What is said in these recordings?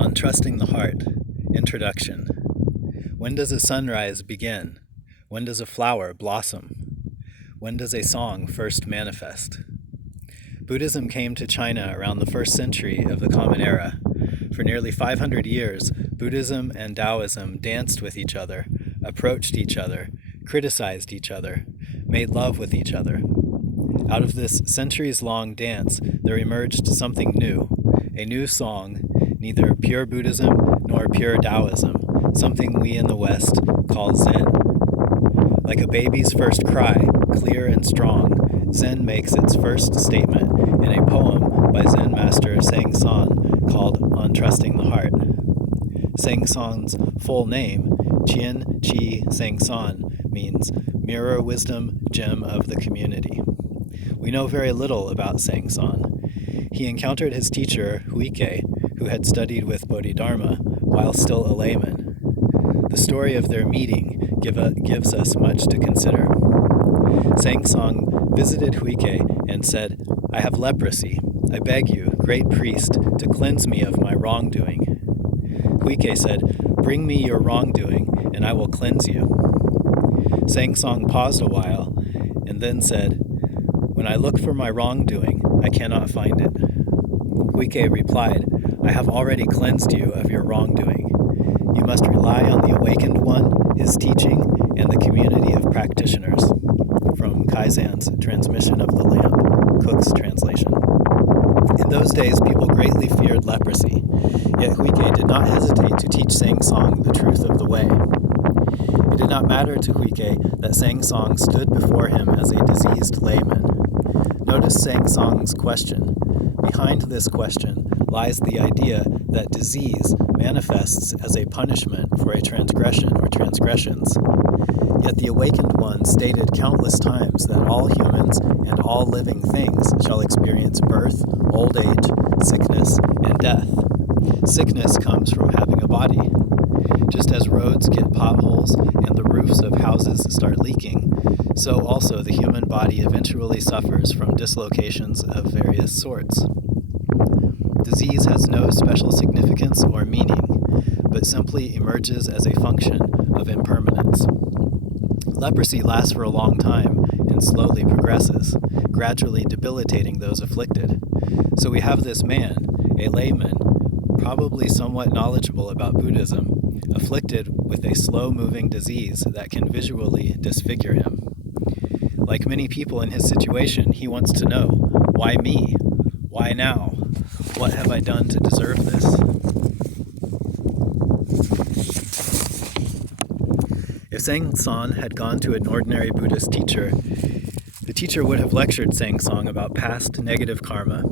On Trusting the Heart, Introduction. When does a sunrise begin? When does a flower blossom? When does a song first manifest? Buddhism came to China around the 1st century of the Common Era. For nearly 500 years, Buddhism and Taoism danced with each other, approached each other, criticized each other, made love with each other. Out of this centuries-long dance, there emerged something new, a new song, neither pure Buddhism nor pure Taoism, something we in the West call Zen. Like a baby's first cry, clear and strong, Zen makes its first statement in a poem by Zen master Sengcan called On Trusting the Heart. Sengcan's full name, Qian Qi Sengcan, means mirror wisdom gem of the community. We know very little about Sengcan. He encountered his teacher, Huike, who had studied with Bodhidharma while still a layman. The story of their meeting gives us much to consider. Sengcan visited Huike and said, "I have leprosy. I beg you, great priest, to cleanse me of my wrongdoing." Huike said, "Bring me your wrongdoing, and I will cleanse you." Sengcan paused a while, and then said, "When I look for my wrongdoing, I cannot find it." Huike replied, "I have already cleansed you of your wrongdoing. You must rely on the Awakened One, his teaching, and the community of practitioners." From Kaizen's Transmission of the Lamp, Cook's translation. In those days, people greatly feared leprosy, yet Huike did not hesitate to teach Sengcan the truth of the way. It did not matter to Huike that Sengcan stood before him as a diseased layman. Notice Sengcan's question. Behind this question lies the idea that disease manifests as a punishment for a transgression or transgressions. Yet the Awakened One stated countless times that all humans and all living things shall experience birth, old age, sickness, and death. Sickness comes from having a body. Just as roads get potholes and the roofs of houses start leaking, so also the human body eventually suffers from dislocations of various sorts. Disease has no special significance or meaning, but simply emerges as a function of impermanence. Leprosy lasts for a long time and slowly progresses, gradually debilitating those afflicted. So we have this man, a layman, probably somewhat knowledgeable about Buddhism, afflicted with a slow-moving disease that can visually disfigure him. Like many people in his situation, he wants to know, why me? Why now? What have I done to deserve this? If Sengcan had gone to an ordinary Buddhist teacher, the teacher would have lectured Sengcan about past negative karma,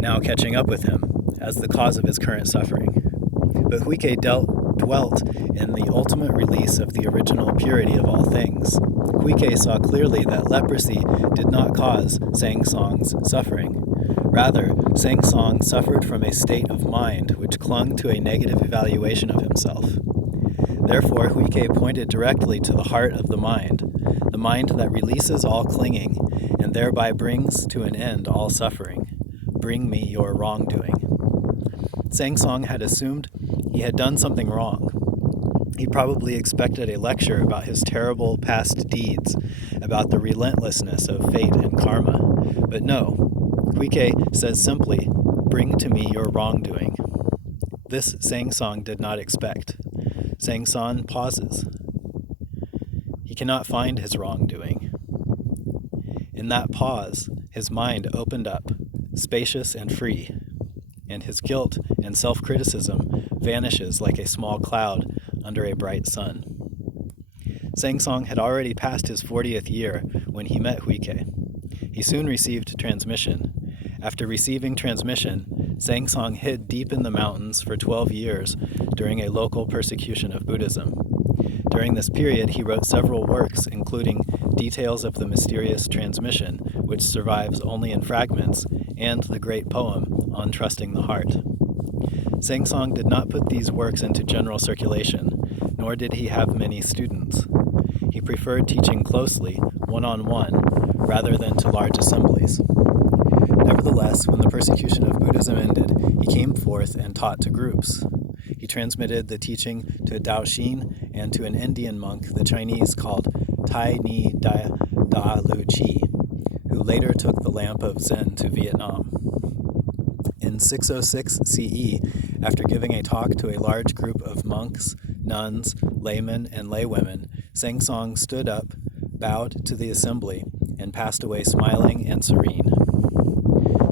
now catching up with him, as the cause of his current suffering. But Huike dwelt in the ultimate release of the original purity of all things. Huike saw clearly that leprosy did not cause Sengcan's suffering. Rather, Sengcan suffered from a state of mind which clung to a negative evaluation of himself. Therefore, Huike pointed directly to the heart of the mind that releases all clinging and thereby brings to an end all suffering. Bring me your wrongdoing. Sengcan had assumed he had done something wrong. He probably expected a lecture about his terrible past deeds, about the relentlessness of fate and karma. But no, Huike says simply, "Bring to me your wrongdoing." This Sengcan did not expect. Sengcan pauses. He cannot find his wrongdoing. In that pause, his mind opened up, spacious and free, and his guilt and self-criticism vanishes like a small cloud under a bright sun. Sengcan had already passed his 40th year when he met Huike. He soon received transmission. After receiving transmission, Sengcan hid deep in the mountains for 12 years during a local persecution of Buddhism. During this period, he wrote several works, including Details of the Mysterious Transmission, which survives only in fragments, and the great poem On Trusting the Heart. Sengcan did not put these works into general circulation, nor did he have many students. He preferred teaching closely, one-on-one, rather than to large assemblies. Nevertheless, when the persecution of Buddhism ended, he came forth and taught to groups. He transmitted the teaching to a Daoxin and to an Indian monk the Chinese called Tai Ni Da Lu Chi, who later took the lamp of Zen to Vietnam. In 606 CE, after giving a talk to a large group of monks, nuns, laymen, and laywomen, Sengcan stood up, bowed to the assembly, and passed away smiling and serene.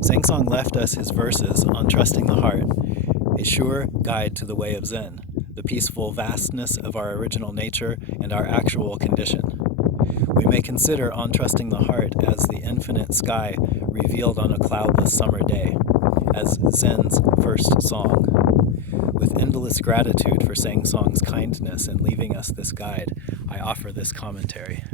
Sengcan left us his verses on trusting the heart, a sure guide to the way of Zen, the peaceful vastness of our original nature and our actual condition. We may consider On Trusting the Heart as the infinite sky revealed on a cloudless summer day, as Zen's first song. With endless gratitude for Sengcan's kindness in leaving us this guide, I offer this commentary.